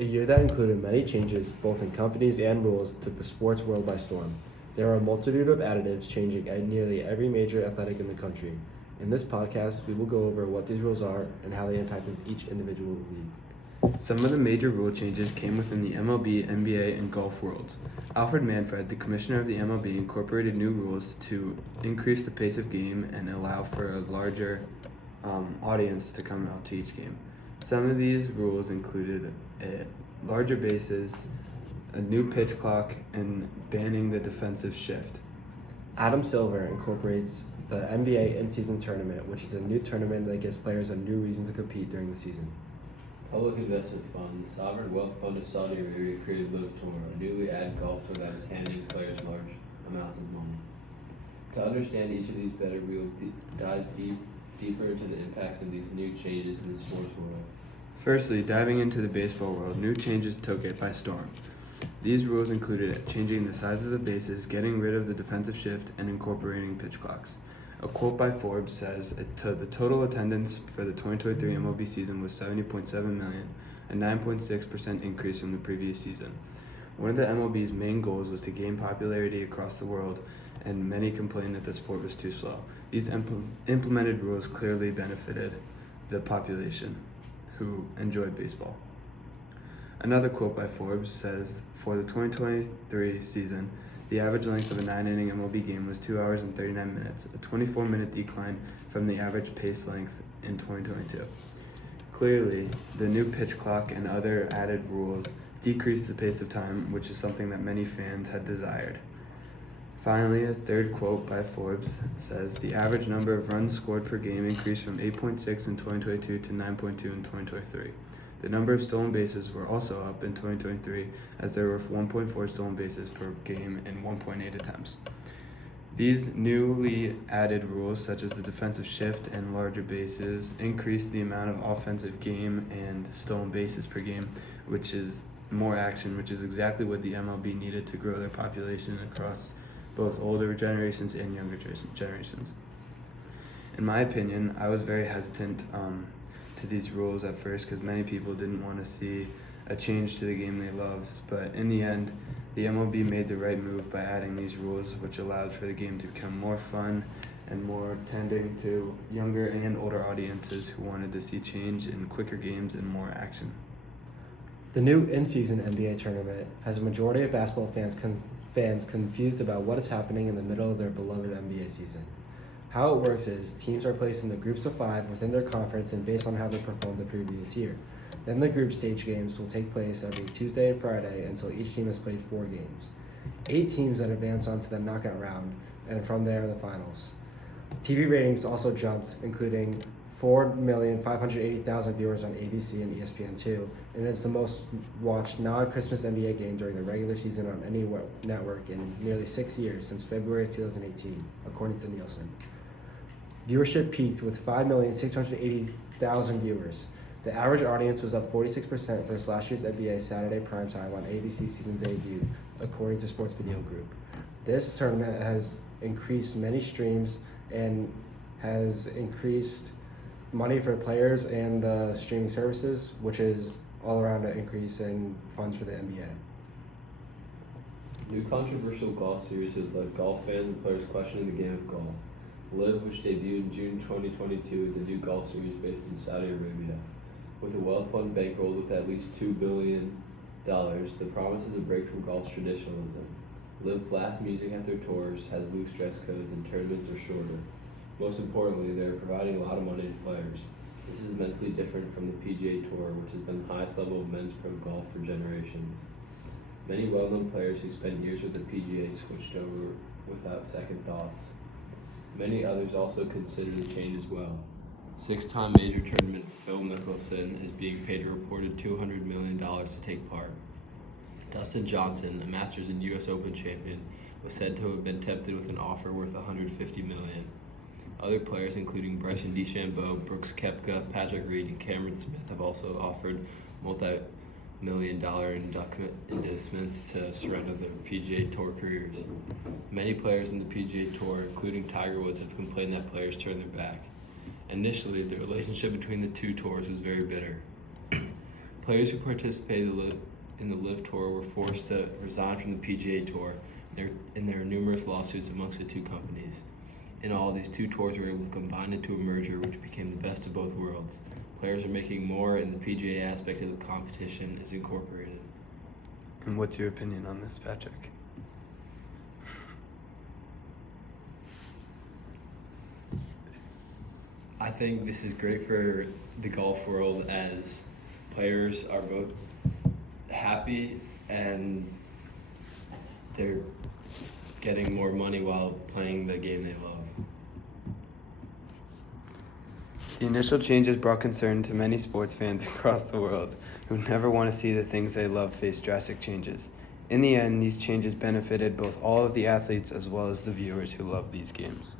A year that included many changes, both in companies and rules, took the sports world by storm. There are a multitude of additives changing at nearly every major athletic in the country. In this podcast, we will go over what these rules are and how they impacted each individual league. Some of the major rule changes came within the MLB, NBA, and golf worlds. Alfred Manfred, the commissioner of the MLB, incorporated new rules to increase the pace of game and allow for a larger audience to come out to each game. Some of these rules included larger bases, a new pitch clock, and banning the defensive shift. Adam Silver incorporates the NBA in-season tournament, which is a new tournament that gives players a new reason to compete during the season. Public Investment Fund, the sovereign wealth fund of Saudi Arabia, created LIV Tour, a newly added golf tour that is handing players large amounts of money. To understand each of these better, we will dive deeper into the impacts of these new changes in the sports world. Firstly, diving into the baseball world, new changes took it by storm. These rules included changing the sizes of bases, getting rid of the defensive shift, and incorporating pitch clocks. A quote by Forbes says, the total attendance for the 2023 MLB season was 70.7 million, a 9.6% increase from the previous season. One of the MLB's main goals was to gain popularity across the world, and many complained that the sport was too slow. These implemented rules clearly benefited the population who enjoyed baseball. Another quote by Forbes says, for the 2023 season, the average length of a 9-inning MLB game was 2 hours and 39 minutes, a 24-minute decline from the average pace length in 2022. Clearly, the new pitch clock and other added rules decreased the pace of time, which is something that many fans had desired. Finally, a third quote by Forbes says, the average number of runs scored per game increased from 8.6 in 2022 to 9.2 in 2023. The number of stolen bases were also up in 2023, as there were 1.4 stolen bases per game in 1.8 attempts. These newly added rules, such as the defensive shift and larger bases, increased the amount of offensive game and stolen bases per game, which is more action, which is exactly what the MLB needed to grow their population across both older generations and younger generations. In my opinion, I was very hesitant to these rules at first because many people didn't want to see a change to the game they loved, but in the end, the MLB made the right move by adding these rules, which allowed for the game to become more fun and more tending to younger and older audiences who wanted to see change in quicker games and more action. The new in-season NBA tournament has a majority of basketball fans confused about what is happening in the middle of their beloved NBA season. How it works is teams are placed into groups of 5 within their conference and based on how they performed the previous year. Then the group stage games will take place every Tuesday and Friday until each team has played 4 games. 8 teams then advance on to the knockout round, and from there the finals. TV ratings also jumped, including 4,580,000 viewers on ABC and ESPN2, and it's the most watched non-Christmas NBA game during the regular season on any network in nearly 6 years since February of 2018, according to Nielsen. Viewership peaked with 5,680,000 viewers. The average audience was up 46% versus last year's NBA Saturday primetime on ABC season debut, according to Sports Video Group. This tournament has increased many streams and has increased money for players and the streaming services, which is all around an increase in funds for the NBA. New controversial golf series has led golf fans and players questioning the game of golf. LIV, which debuted in June 2022, is a new golf series based in Saudi Arabia. With a wealth fund bankrolled with at least $2 billion, the promise is a break from golf's traditionalism. LIV blasts music at their tours, has loose dress codes, and tournaments are shorter. Most importantly, they are providing a lot of money to players. This is immensely different from the PGA Tour, which has been the highest level of men's pro golf for generations. Many well-known players who spent years with the PGA switched over without second thoughts. Many others also consider the change as well. 6-time major tournament Phil Mickelson is being paid a reported $200 million to take part. Dustin Johnson, a Masters and U.S. Open champion, was said to have been tempted with an offer worth $150 million. Other players, including Bryson DeChambeau, Brooks Koepka, Patrick Reed, and Cameron Smith, have also offered multi-million-dollar endorsements to surrender their PGA Tour careers. Many players in the PGA Tour, including Tiger Woods, have complained that players turn their back. Initially, the relationship between the two tours was very bitter. Players who participated in the LIV Tour were forced to resign from the PGA Tour, and there are numerous lawsuits amongst the two companies. In all, these two tours were able to combine into a merger which became the best of both worlds. Players are making more, and the PGA aspect of the competition is incorporated. And what's your opinion on this, Patrick? I think this is great for the golf world as players are both happy and they're getting more money while playing the game they love. The initial changes brought concern to many sports fans across the world who never want to see the things they love face drastic changes. In the end, these changes benefited both all of the athletes as well as the viewers who love these games.